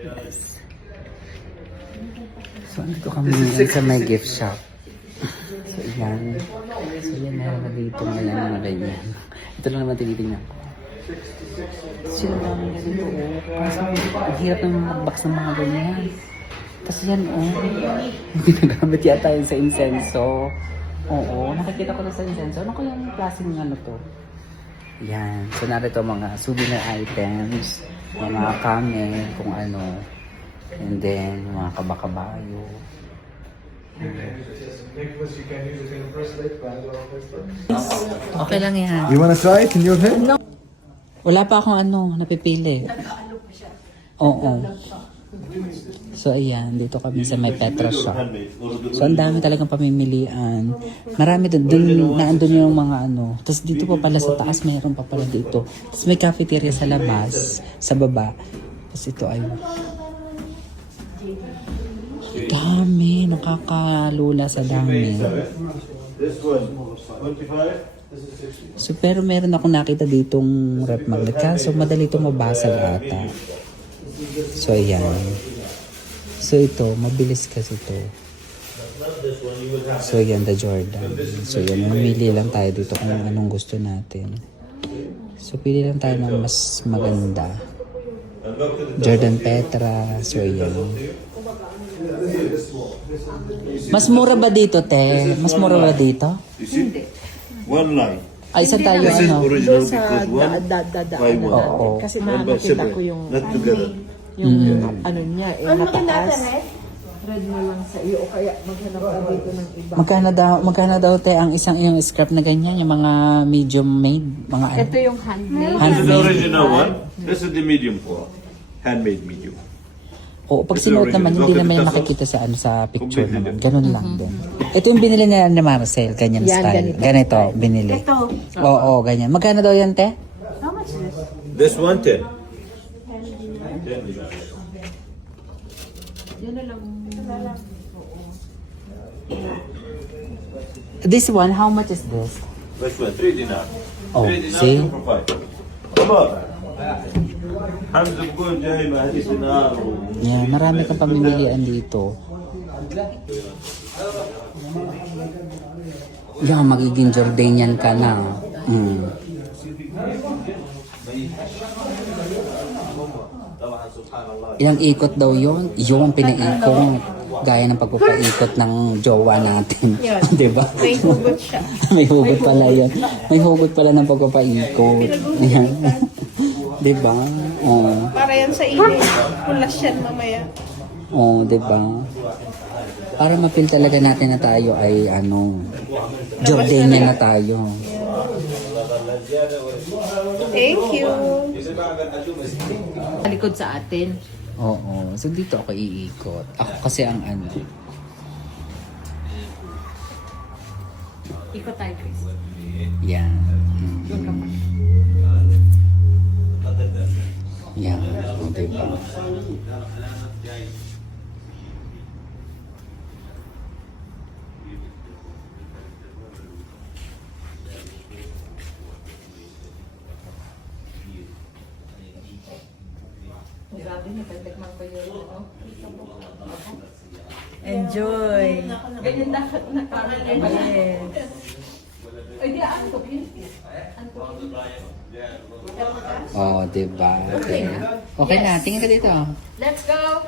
Yes. So, andito kami ngayon sa may gift shop. So, yan. So, yan, meron na dito ngayon mga ganyan. Ito lang naman tinitingnan ko. Sila namin na dito, ang hirap naman mag-box ng mga ganyan. Tapos yan, ginagamit yata yun sa insenso. Oo, nakikita ko na sa insenso. Ano ko yung klaseng ano to? Yan. So, narito mga souvenir items, mga kame, kung ano. And then, mga kabakabayo. Okay lang yan. You wanna try it in your head? Wala pa akong napipili. Oo. So, ayan. Dito kami sa may Petra shop. So, ang dami talagang pamimilian. Marami doon. Naandun yung mga Tapos dito pa pala sa taas, mayroon pa pala dito. Tapos may cafeteria sa labas, sa baba. Tapos ito ay... Dami. Nakakalula sa dami. So, pero meron akong nakita ditong rep magnet. Kaso, madali itong mabasag ata. So, ayan. So, ito. Mabilis kasi ito. So, ayan, the Jordan. So, ayan. Mamili lang tayo dito kung anong gusto natin. So, pili lang tayo ng mas maganda. Jordan Petra. So, ayan. Mas mura ba dito, te? Mas mura ba dito? Hindi. One line. Ay, isa tayo This is original Doon sa because one dadaan by one. natin. Oo. Kasi One by nakakita separate. ko yung Not together. ano niya, mataas. Red mo lang sa iyo o kaya maghanap ka dito ng iba. Magkano daw, te, ang yung scrap na ganyan? Yung mga medium made? Mga ano? Ito yung handmade. This is the original one. This is the medium for handmade medium. Oo, pag sinuot naman, hindi naman yung makikita sa sa picture naman. Ganun lang din. Ito yung binili nila ni Marcel, ganyan Yan, style. ganito. Ganito, binili. Oo, ganyan. Magkano daw yan, te? How much is this? This one 10. Yun na lang. This one, how much is this? Which one? 3 dinar. Oh, 3 dinar see? for 5. Come on. Hamza بقول جاي مع هذه دينار Yan, marami kang pamimilian dito. Yan, magiging Jordanian ka na. Ilang ikot daw yun? Yung pinaikot. Gaya ng pagpapaikot ng jowa natin. Diba? May hugot siya. May hugot pala yan. May hugot pala ng pagpapaikot. Yan. Diba? Oo. Para yan sa init. Pulas yan mamaya. Oo, diba? Para ma-feel talaga natin na tayo ay Jordanian na tayo. Thank you. Talikod sa atin. Oo. So dito ako iikot. Ako kasi ang Ikot tayo, Chris. Yan. Yan. O, diba? Grabe, nagdagman ko yun. Enjoy. Ganyan dapat na parang yes. Ay, di antok yun. O, diba? Okay na. Tingin ka dito. Let's go!